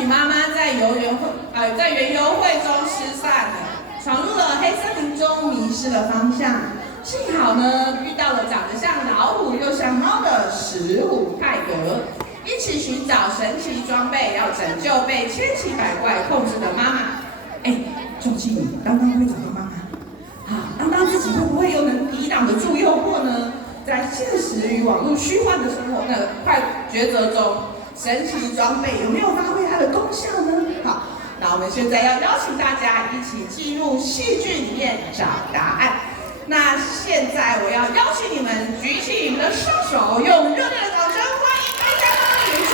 与妈妈在园游会中失散了，闯入了黑森林中，迷失了方向。幸好呢，遇到了长得像老虎又像猫的石虎泰格，一起寻找神奇装备，要拯救被千奇百怪控制的妈妈。究竟当当会找到妈妈？当当自己会不会又能抵挡得住诱惑呢？在现实与网络虚幻的生活快抉择中，神奇装备有没有发挥它的功效呢？好，那我们现在要邀请大家一起进入戏剧里面找答案。那现在我要邀请你们举起你们的双手，用热烈的掌声欢迎大家的演出。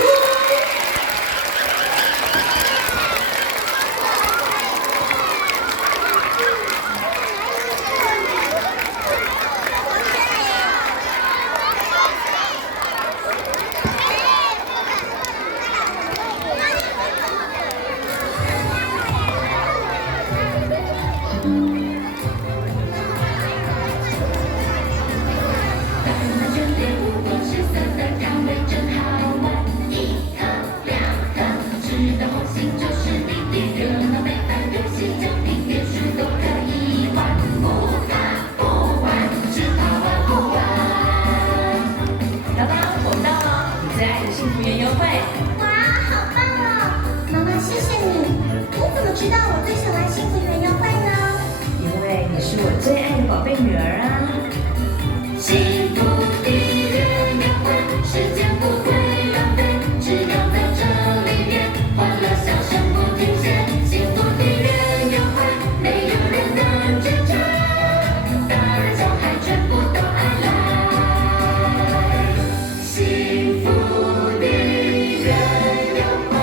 知道我最想来幸福园游会呢？因为你是我最爱的宝贝女儿啊！幸福的园游会，时间不会浪费，只要在这里面，欢乐笑声不停歇。幸福的园游会，没有人能拒绝，大人小孩全部都爱来。幸福的园游会，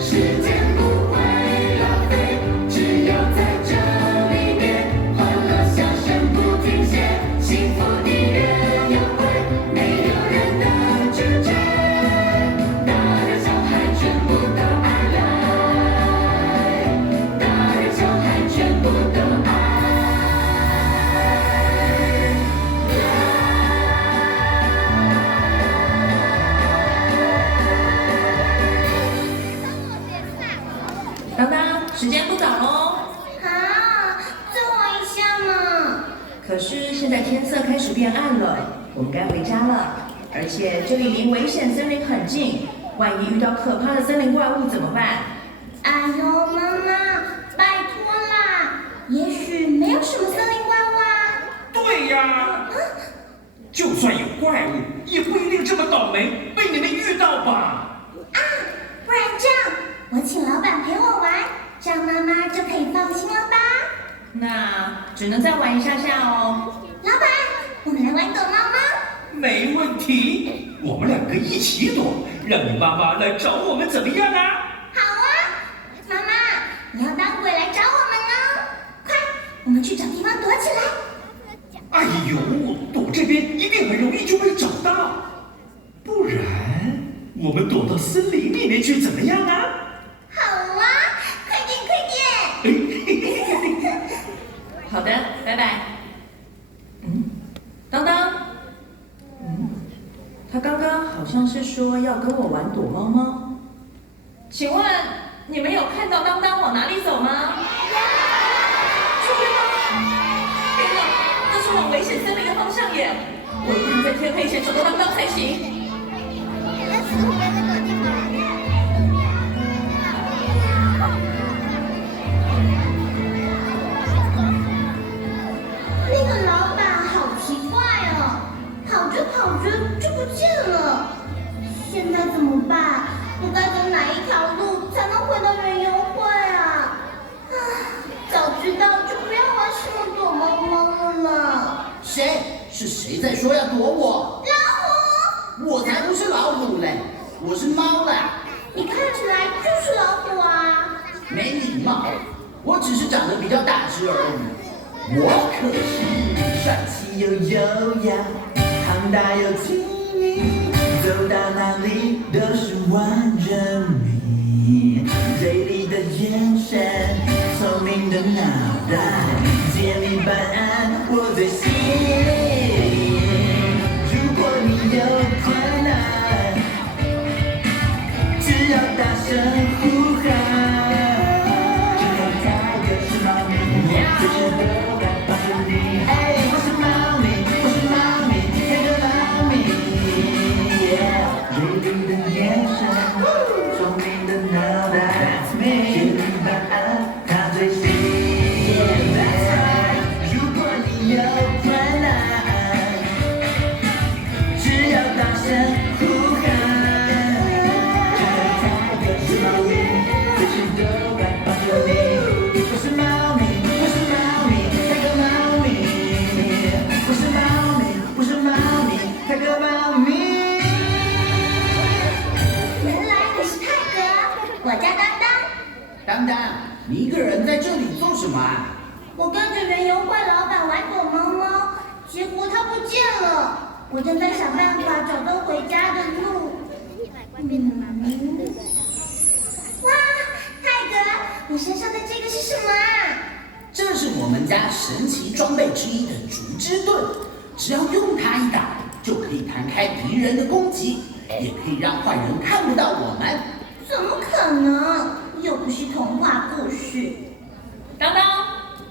时间不会浪费。只要在这里面，欢乐笑声不停歇。幸福的园游会，没有人能拒绝，大人小孩全部都爱来，大人小孩全部都爱来。当当，时间不早喽。最后一下嘛。可是现在天色开始变暗了，我们该回家了。而且这里离危险森林很近，万一遇到可怕的森林怪物怎么办？哎呦，妈妈，拜托啦，也许没有什么森林怪物啊。对呀，就算有怪物，也不一定这么倒霉被你们遇到吧？不然这样，我请老板陪我玩，这样妈妈就可以放心了吧？那只能再玩一下下哦。老板，我们来玩躲猫猫。没问题，我们两个一起躲，让你妈妈来找我们怎么样啊？好啊，妈妈，你要当鬼来找我们呢？快，我们去找地方躲起来。哎呦，躲这边一定很容易就被找到，不然我们躲到森林里面去怎么样啊？好啊，快点快点！好的，拜拜。当当，他刚刚好像是说要跟我玩躲猫猫。请问你们有看到当当往哪里走吗？这边吗？天哪，这是往危险森林的方向耶！我一定要在天黑前找到当当才行。那个老板好奇怪哦，跑着跑着就不见了。现在怎么办？我该走哪一条路才能回到园游会啊？早知道就不要玩什么躲猫猫了啦。是谁在说要躲我？老虎！我才不是老虎嘞，我是猫啦。你看起来就是老虎啊。没礼貌，我只是长得比较大只而已。我可是帅气又优雅，庞大又亲密，走到哪里都是万人迷。锐利的眼神，聪明的脑袋，接力办案我最喜欢。如果你有困难，只要大声呼喊。我叫当当。当当，你一个人在这里做什么啊？我跟着园游会老板玩躲猫猫，结果他不见了。我正在想办法找到回家的路。哇，泰哥，你身上的这个是什么啊？这是我们家神奇装备之一的竹枝盾，只要用它一打，就可以弹开敌人的攻击，也可以让坏人看不到我们。怎么可能？又不是童话故事。当当，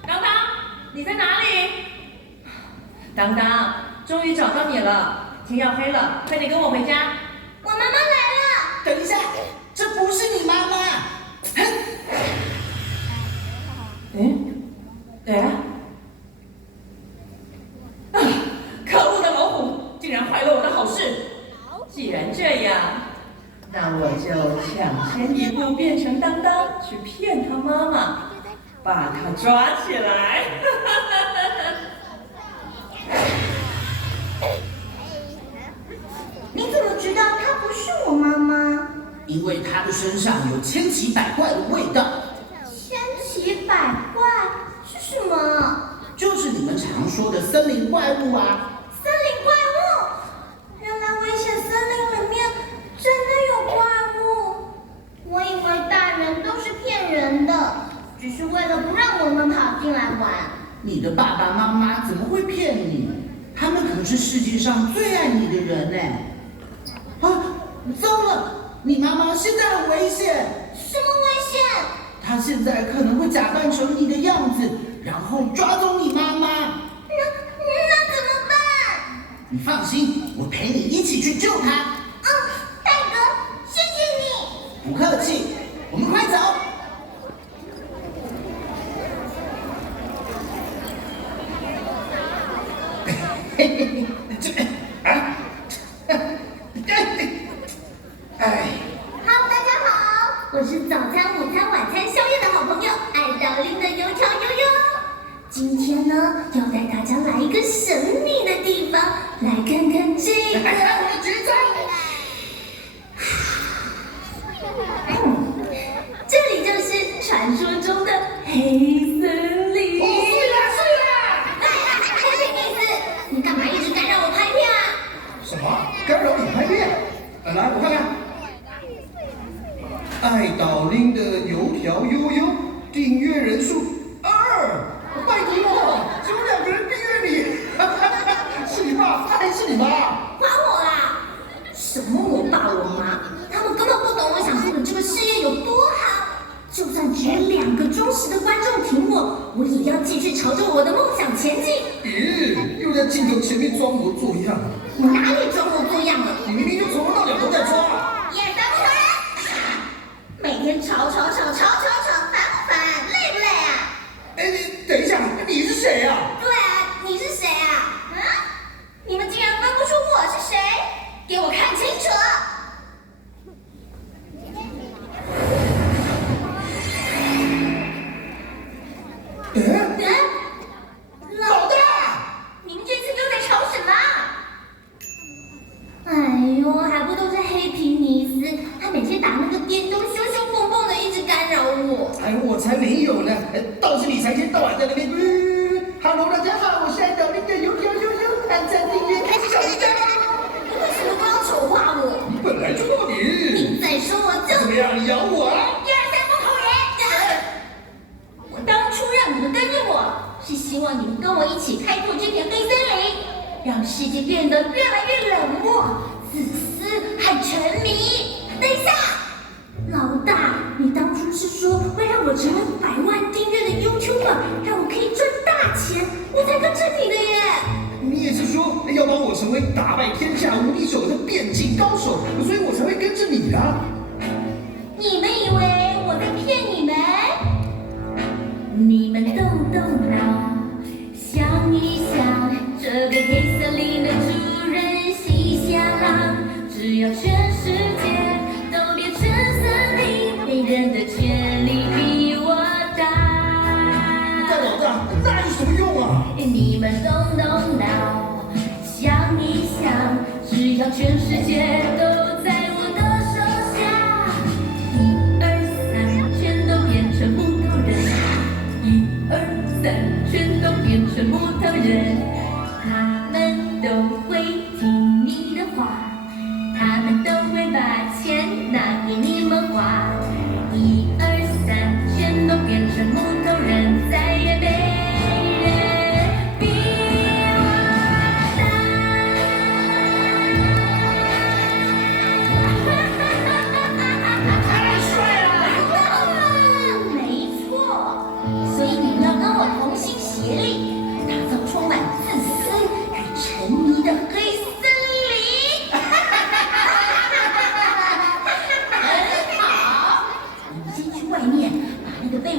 当当，你在哪里？当当，终于找到你了。天要黑了，快点跟我回家。我妈妈来了。等一下，这不是你妈妈。可恶的老虎，竟然坏了我的好事！既然这样，那我就抢先一步变成当当，去骗他妈妈，把他抓起来。你怎么知道她不是我妈妈？因为她的身上有千奇百怪的味道。千奇百怪是什么？就是你们常说的森林怪物啊！森林怪物！原来危险森林里面真的有怪物。我以为大人都是骗人的，只是为了不让我们跑进来玩。你的爸爸妈妈怎么会骗你？他们可是世界上最爱你的人呢！啊，糟了！你妈妈现在很危险。什么危险？她现在可能会假扮成你的样子，然后抓走你妈妈。那怎么办？你放心，我陪你一起去救她。大哥，谢谢你。不客气，我们快走。嘿嘿嘿，好，大家好，我是早餐、午餐、晚餐、宵夜的好朋友，爱倒拎的油条悠悠。今天呢，要带大家来一个神秘的地方，来看看这个。我的绝招！这里就是传说中的黑森林。碎啦！黑皮尼斯，你干嘛一直干扰我拍片啊？什么？干扰你拍片？来，我看看。爱岛拎的油条悠悠，订阅人数2，拜托，只有2个人订阅你，是你爸还是你妈？管我啦！什么我爸我妈，他们根本不懂我想做的这个事业有多好。就算只有2个忠实的观众挺我，我也要继续朝着我的梦想前进。咦，又在镜头前面装模作样。我哪里装模作样了？你明明就从头到脚都在装。眼烦不烦人？每天吵，烦不烦？累不累啊？哎，等一下，你是谁啊？对啊，你是谁啊？你们竟然分不出我是谁？给我看清楚！老大！你们这次又在吵什么？哎呦，还不都是黑皮尼斯，他每天打那个电动凶凶蹦蹦的，一直干扰我。哎，我才没有呢，倒是你才一天到晚在那边。Hello， 大家好，我是爱岛拎的油条悠悠，按赞订阅开小铃铛。你为什么都要丑化我？你本来就弱点。你再说我就怎么样？你咬我啊？ 1、2、3不投人！我当初让你们跟着我，是希望你们跟我一起开拓这片黑森林，让世界变得越来越冷漠、自私和沉迷。等一下，老大，你当初是说会让我成为100万订阅的 YouTuber， 让我可以赚大钱，我才跟着你的耶。你也是说要帮我成为打败天下无敌手的变境高手，所以我才会跟着你啊。你们以为我在骗你们？你们动动脑，想一想，这个黑森林的主人喜下郎，只要全世界都变成森林，没人的权利比我大。但老大，那有什么用啊？你们动动脑，想一想，只要全世界都在我的手下，1、2、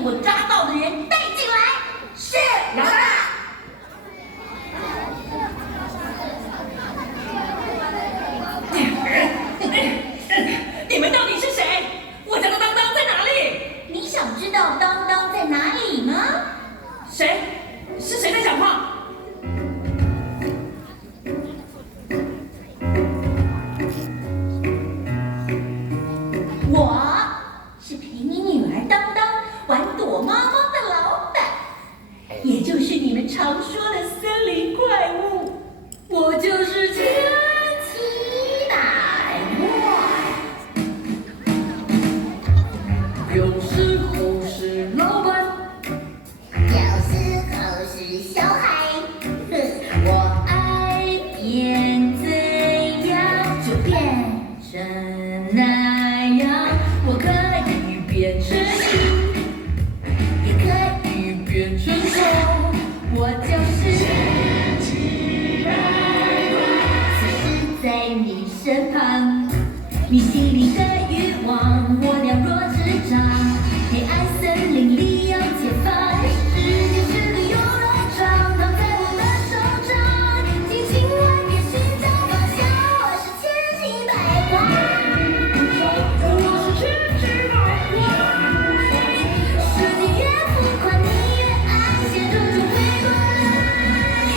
我抓到的人带进来。是，老大。你们到底是谁？我家的当当在哪里？你想知道当当在哪里吗？谁？是谁在讲话？我是陪你女儿当当玩躲猫猫的老板，也就是你们常说的森林怪物。我就是千奇百怪，有时候是老板，有时候是小孩。我爱变怎样就变成那样，我可以变成心，也可以变成手，我就是随时在你身旁，你心里的欲望我了若指掌，黑暗森林里要解放，世界是个游乐场，躺在我的手掌，尽情玩别寻找方向，我是千奇百怪，我是千奇百怪，世界越浮夸你越爱，写着就会过来，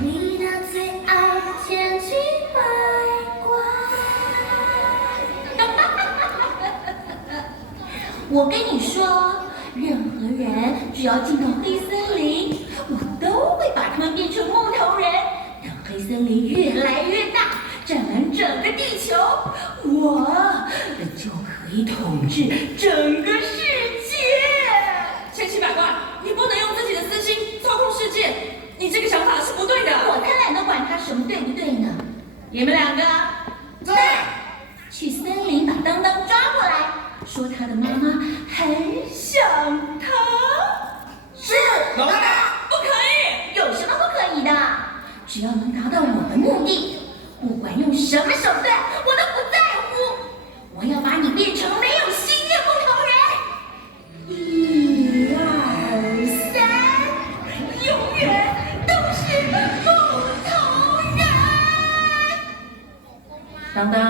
你的最爱千奇百怪。我跟你说，任何人只要进到黑森林，我都会把他们变成木头人。等黑森林越来越大，占满整个地球，我就可以统治整个世界。千奇百怪，你不能用自己的私心操控世界，你这个想法是不对的。我才懒得管他什么对不对呢。你们两个在。去森林把当当抓过来，说他的妈妈很想他。是，老大。不可以。有什么不可以的？只要能达到我的目的，不管用什么手段，我都不在乎。我要把你变成没有心的木头人。1、2、3，永远都是木头人。当当，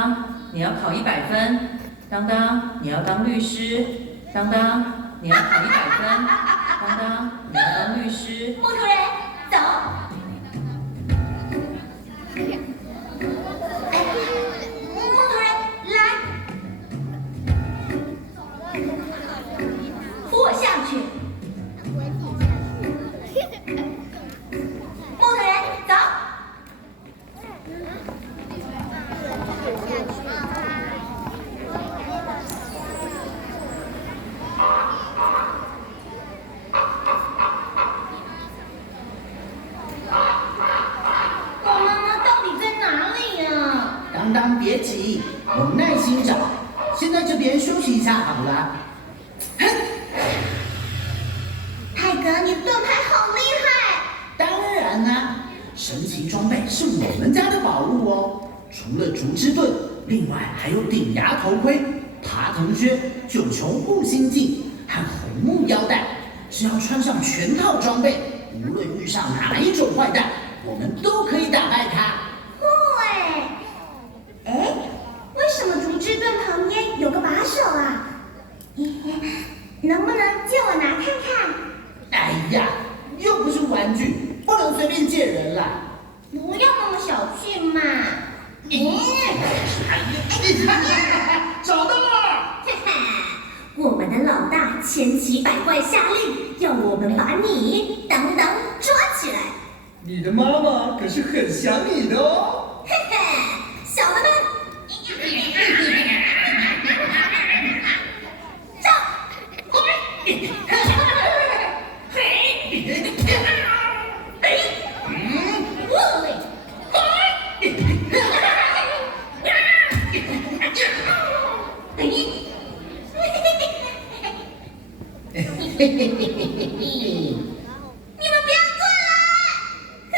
你要考100分。当当，你要当律师。当当，你要考100分。当当，你要当律师。木头人，走。木头人，来，扶我下去。木头人，走。我妈妈到底在哪里呀？当当别急，有耐心找。先在这边休息一下好了。泰哥，你盾牌好厉害！当然啦、神奇装备是我们家的宝物哦。除了竹枝盾，另外还有顶牙头盔、爬藤靴、九穹护心镜和红木腰带。只要穿上全套装备，无论遇上哪一种坏蛋，我们都可以打败他。酷哎！哎，为什么竹枝盾旁边有个把手啊？能不能借我拿看看？哎呀，又不是玩具，不能随便借人啦。不要那么小气嘛！找到了！我们的老大千奇百怪下令，要我们把你当当抓起来。你的妈妈可是很想你的哦。嘿嘿，小的们，上！你们不要过来！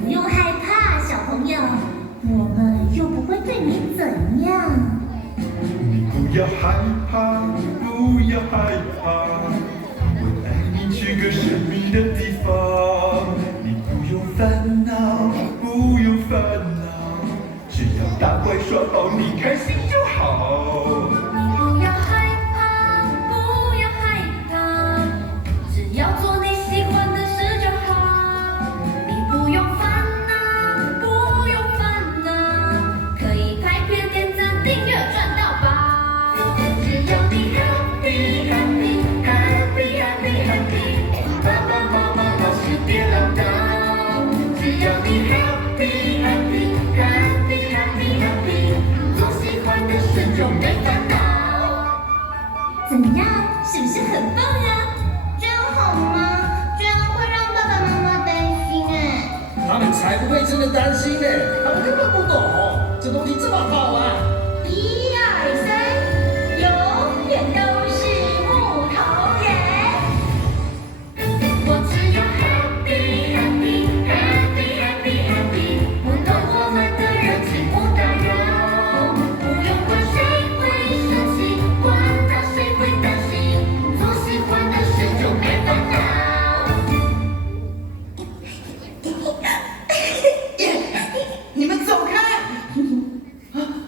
不用害怕，小朋友，我们又不会对你怎样。不要害怕，不不要害怕，我带你去个神秘的地方。你不用烦恼，不用烦恼，只要打怪耍宝，你开心就好。不要害怕，不要害怕，只要做你喜欢的事就好。你不用烦恼，不用烦恼，可以拍片、点赞、订阅赚到宝。只要你 happy happy happy happy happy， 爸爸妈妈老师别唠叨。只要你 happy happy happy happy happy， 做喜欢的事就没烦恼。怎么样，是不是很棒呀？这样好吗？这样会让爸爸妈妈担心哎。他们才不会真的担心呢，他们根本不懂，这东西这么好玩。1、2、3，永远都是木头人。我只要 happy happy happy happy happy， 不懂我们的人请勿打扰，不用管谁会生气，管他谁会担心，做喜欢的事就没烦恼。你们走开！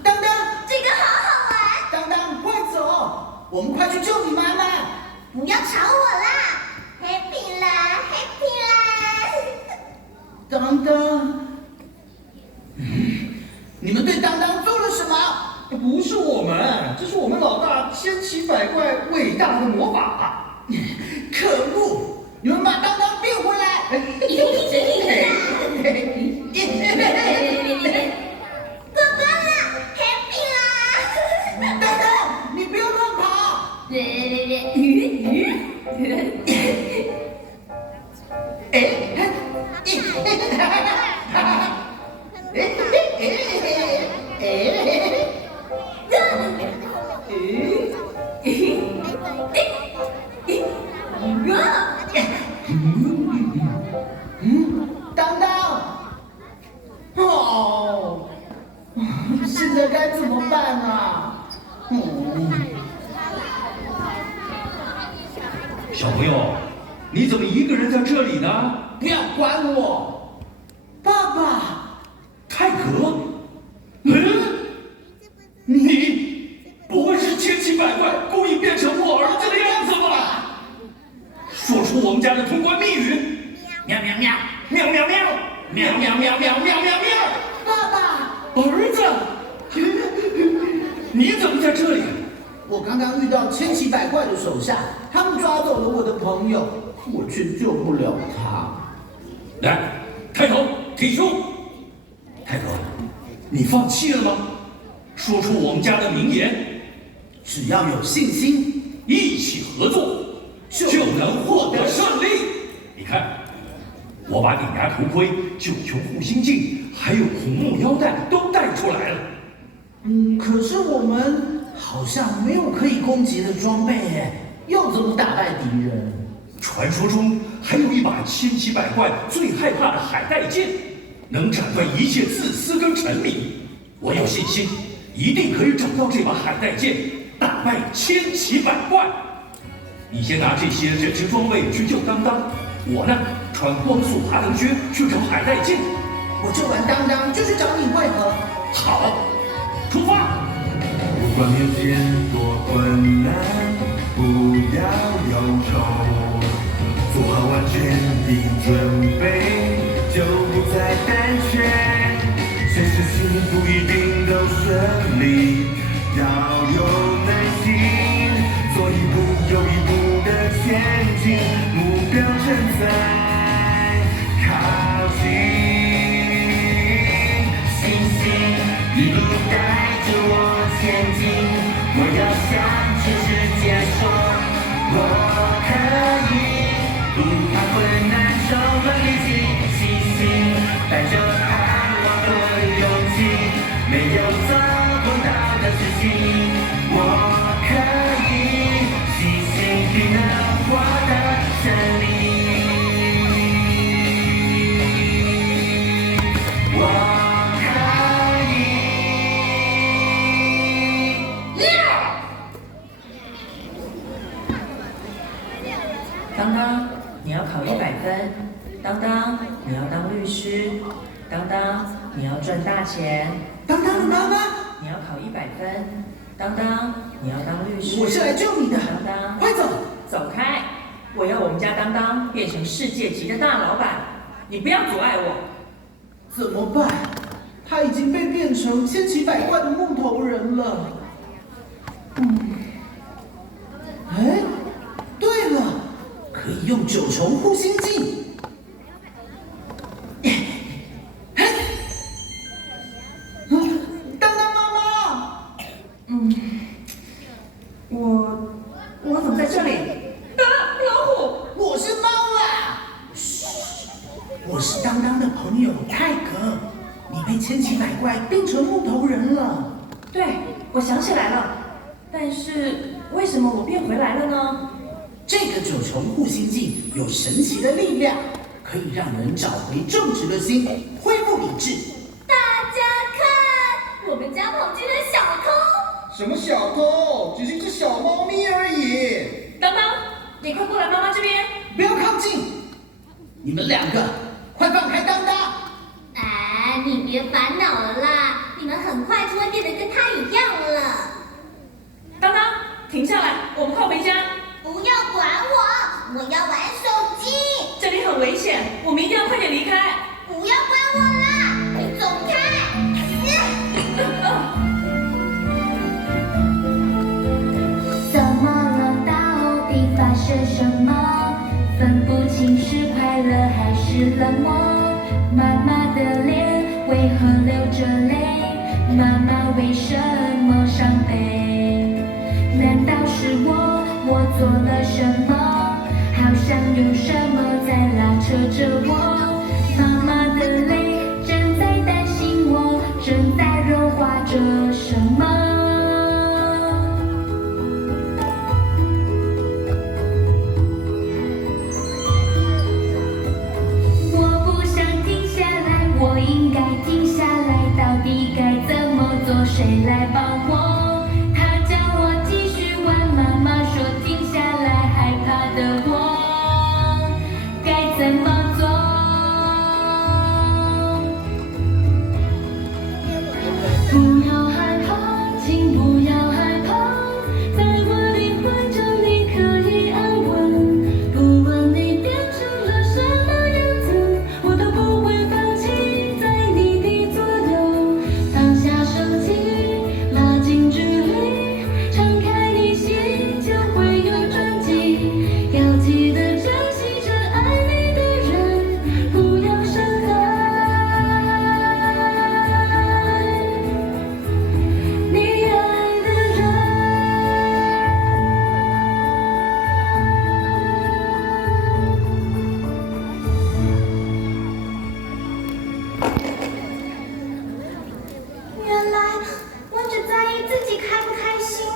当当，这个好好玩，当当，快走！我们快去救你妈妈！不要吵我啦！Happy 啦，Happy 啦！当当，你们对当当做了什么？不是我们，这是我们老大千奇百怪伟大的魔法。可恶！你们把当当变回来！过关了，Happy 啦！当当，你不要乱跑！当当，哦，现在该怎么办啊？小朋友，你怎么一个人在这里呢？不要管我，爸爸，泰格，你不会是千奇百怪故意变成我儿子的样子吧？说出我们家的通关密语：喵喵喵，喵喵喵，喵喵喵喵喵喵喵。爸爸，儿子，你怎么在这里？我刚刚遇到千奇百怪的手下，他们抓走了我的朋友，我却救不了他。来，抬头挺胸。泰格，你放弃了吗？说出我们家的名言：只要有信心，一起合作就能获得胜利。你看，我把顶牙头盔、九球护心镜，还有红木腰带都带出来了。可是我们好像没有可以攻击的装备耶，要怎么打败敌人？传说中还有一把千奇百怪最害怕的海带剑，能斩断一切自私跟沉迷。我有信心，一定可以找到这把海带剑，打败千奇百怪。你先拿这些人质装备去救当当，我呢穿光速爬藤靴去找海带剑。我救完当当就去找你会合。好，出发！不管面前多困难，不要忧愁，做好完全的准备，就不再胆怯。谁事情不一定都顺利，要有耐心，做一步又一步的前进，目标正在靠近。星星一路带着我前进，我要向全世界说，我可以，不怕困难，充满力气，细心带着盼望和勇气，每当当，你要考100分。当当，你要当律师。当当，你要赚大钱。当当的妈妈，你要考100分。当当，你要当律师。我是来救你的。当当，快走！走开！我要我们家当当变成世界级的大老板，你不要阻碍我。怎么办？他已经被变成千奇百怪的木头人了。哎，对了，可以用9重护心镜。当当妈妈，我怎么在这里？老虎！我是猫啦。嘘，我是当当的朋友泰格，你被千奇百怪变成木头人了。对，我想起来了，但是为什么我变回来了呢？这个9重护心镜有神奇的力量，可以让人找回正直的心，恢复理智。大家看，我们家跑进了小偷。什么小偷？只是一只小猫咪而已。当当，你快过来妈妈这边。不要靠近！你们2个，快放开当当！哎，你别烦恼了啦，你们很快就会变得跟他一样了。当当，停下来，我们快回家。不要管我，我要玩手机。这里很危险，我们一定要快点离开。不要管我啦，你走开！怎么了？到底发生什么？分不清是快乐还是冷漠。妈妈的脸为何流着泪？妈妈为什么伤悲？难道是我做了什么？好像有什么在拉扯着我。妈妈的泪正在担心我，正在融化着什么？我不想停下来，我应该停下来，到底该怎么做？谁来帮我？他叫我继续玩，妈妈说停下来，害怕的我该怎么做？不要害怕，请不要害怕，在我灵魂这里可以安稳。不论你变成了什么样子，我都不会放弃在你的左右。放下手机，拉近距离，敞开你心，就会有转机。要记得珍惜着爱你的人，不要伤害你爱的人。原来我只在意自己开不开心，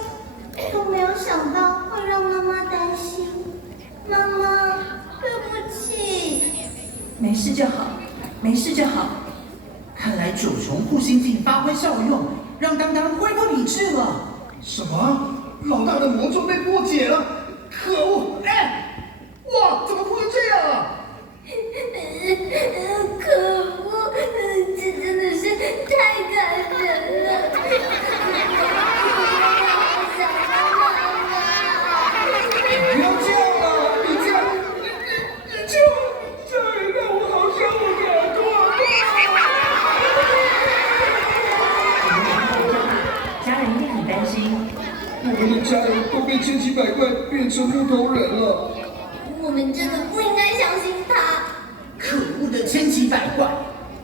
都没有想到会让妈妈担心。妈妈，对不起。没事就好，没事就好。看来9重护心镜发挥效用，让当当恢复理智了。什么？老大的魔咒被破解了？可恶！哎，哇，怎么会这样啊？可恶，这真的是太感人了。想妈妈。不要这样啊！你这样，这让我好想我的耳朵。家人一定很担心。我们的家人都被千奇百怪变成木头人了。我们真的不应该相信他。可恶的千奇百怪！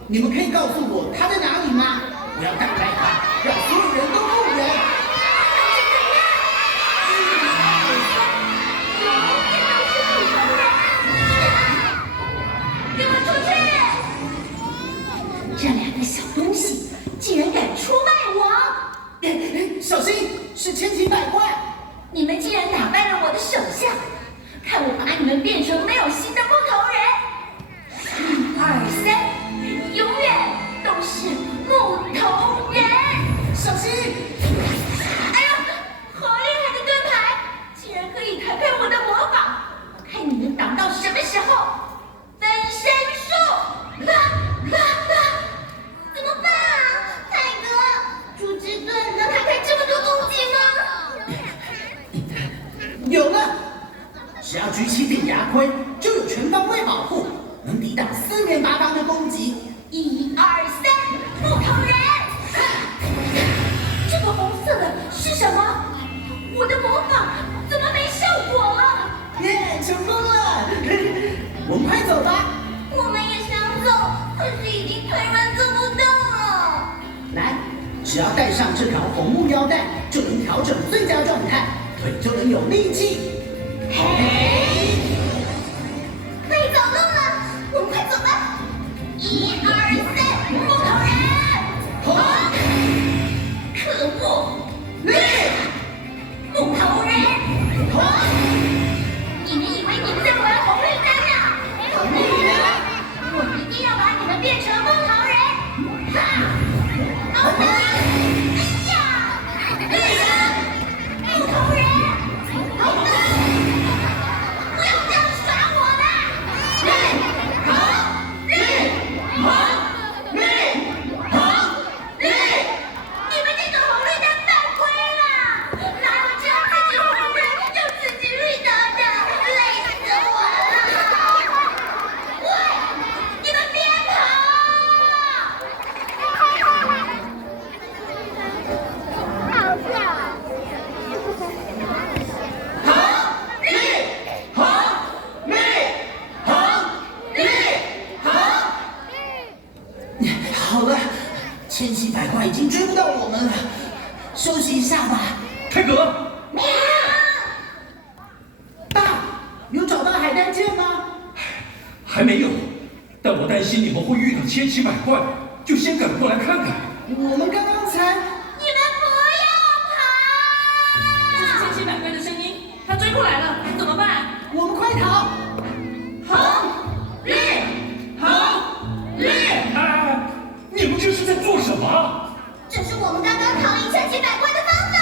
你们可以告诉我他在哪里吗？我要打败他，让所有人都复原。给我出去！这2个小东西竟然敢出卖我！小心，是千奇百怪！你们竟然打败了我的手下，看我把你们变成没有心的木头人！1、2、3，永远都是木头人！小心！哎呀，好厉害的盾牌，竟然可以弹开我的魔法！我看你们有了，只要举起顶牙盔，就有全方位保护，能抵挡四面八方的攻击。1、2、3，木头人！这个红色的是什么？我的魔法怎么没效果了？耶，成功了！我们快走吧。我们也想走，可是已经腿软走不动了。来，只要带上这条红木腰带，就能调整最佳状态，腿就能有力气。嘿，可以走路了，我们快走吧。1、2、3，木头人！好，可恶！木头人！你们以为你们在玩红绿灯呢？红绿灯！我一定要把你们变成木头人！哈！好的！哎呀！木头人！好的！不要这样耍我啦！你们这个红绿灯犯规了！哪有这样自己红灯又自己绿灯的？累死我了！喂，你们别好了，千奇百怪已经追不到我们了，休息一下吧。泰格，爸，有找到海带剑吗？还没有，但我担心你们会遇到千奇百怪，就先赶过来看看。我们刚刚才……你们不要跑！这是千奇百怪的声音，他追过来了，怎么办？我们快逃！哎，你们这是在做什么？这是我们刚刚逃离千奇百怪的方法。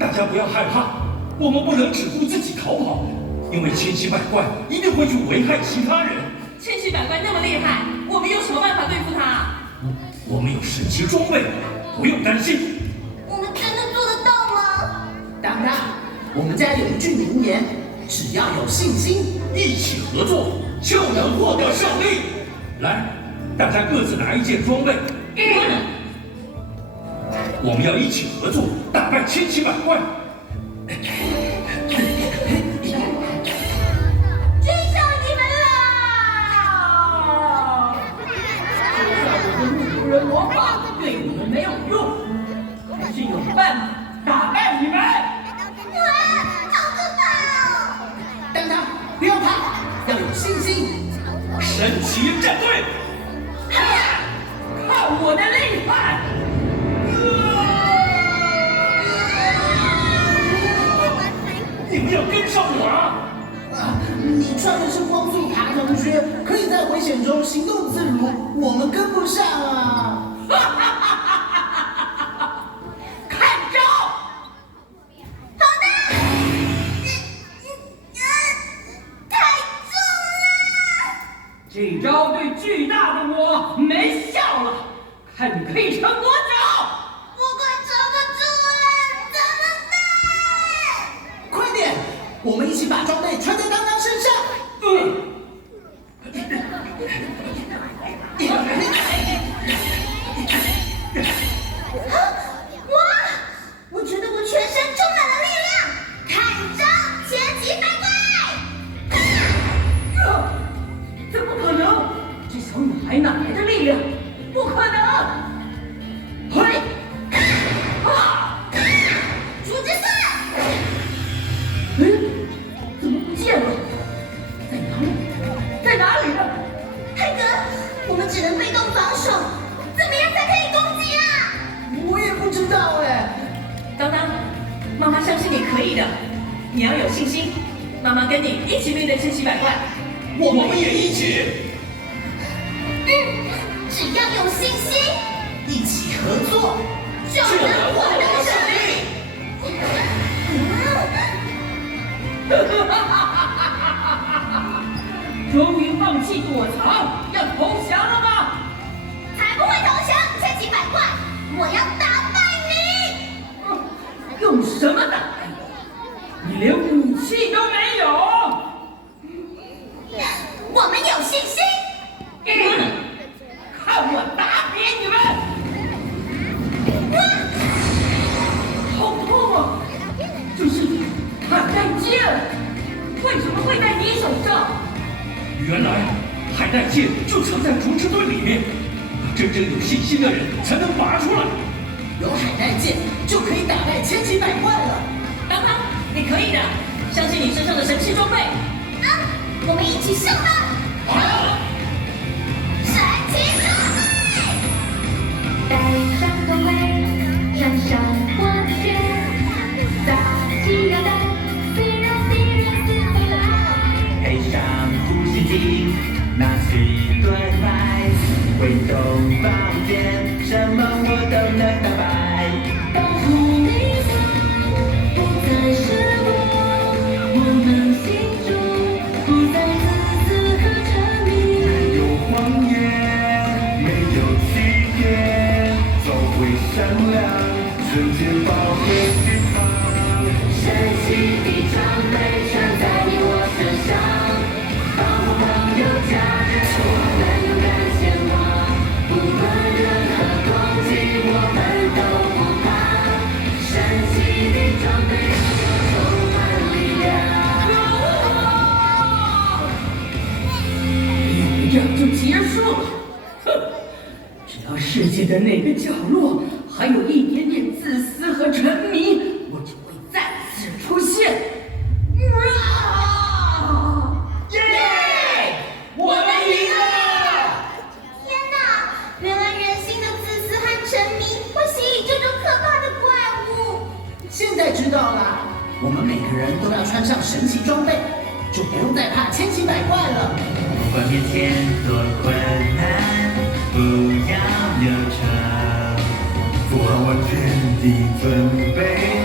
大家不要害怕，我们不能只顾自己逃跑，因为千奇百怪一定会去危害其他人。千奇百怪那么厉害，我们有什么办法对付他？我们有神奇装备，不用担心。我们真的做得到吗？当然，我们家有一句名言：只要有信心，一起合作就能获得胜利。来，大家各自拿一件装备。我们要一起合作，打败千奇百怪。追上你们了！路人魔法对你们没有用，还是有办法打败你们。哇，好可怕哦！当当，不要怕，要有信心。神奇战队，看我的厉害！你们要跟上我啊！你穿的是光速爬藤靴，可以在危险中行动自如，我们跟不上啊！看招！好的！太重了！这招对巨大的我没效了，看你可以撑多久！我快撑不住了，怎么办？快点，我们一起把装备穿在当当身上。哇！我觉得我全身充满了力量，看招，千奇百怪！这不可能！这小女孩哪来的力量？不可能！嘿！竹之盾！怎么不见了？在哪里？在哪里呢？泰格，我们只能被动防守，怎么样才可以攻击啊？我也不知道哎。当当，妈妈相信你可以的，你要有信心。妈妈跟你一起面对千奇百怪。我们也一起。只要有信心，一起合作，就能获得胜利。终于放弃躲藏，要投降了吗？才不会投降，千奇百怪！我要打败你！用什么打败你？你连武器都没有。我们有信心。看我打扁你们！好痛啊！这是海带剑，为什么会在你手上？原来海带剑就藏在竹池堆里面，真正有信心的人才能拔出来。有海带剑就可以打败千奇百怪了。当当，你可以的，相信你身上的神奇装备。啊，我们一起上吧！好。神奇装备，戴上头盔，穿上火箭，扎起腰带，虽然敌人四面来。配上呼吸机，拿起盾牌，挥动宝剑，什么我都能打败。保护你我，不再是我们心中不再自私和沉迷。没有谎言，没有欺骗，总会善良，纯洁保护地方。神奇的装备穿在你我身上，保护朋友家人，我们勇敢前往，不管任何攻击，我们都不怕。神奇的装备充满力量。以为这样就结束了？哼！只要世界的哪个角落还有一点点自私和沉迷，我就会再次出现。耶！我们赢了！天哪！原来人性的自私和沉迷会吸引这种可怕的怪物。现在知道了，我们每个人都要穿上神奇装备，就不用再怕千奇百怪了。不管面前多困难，不要忧愁，做好完全的准备。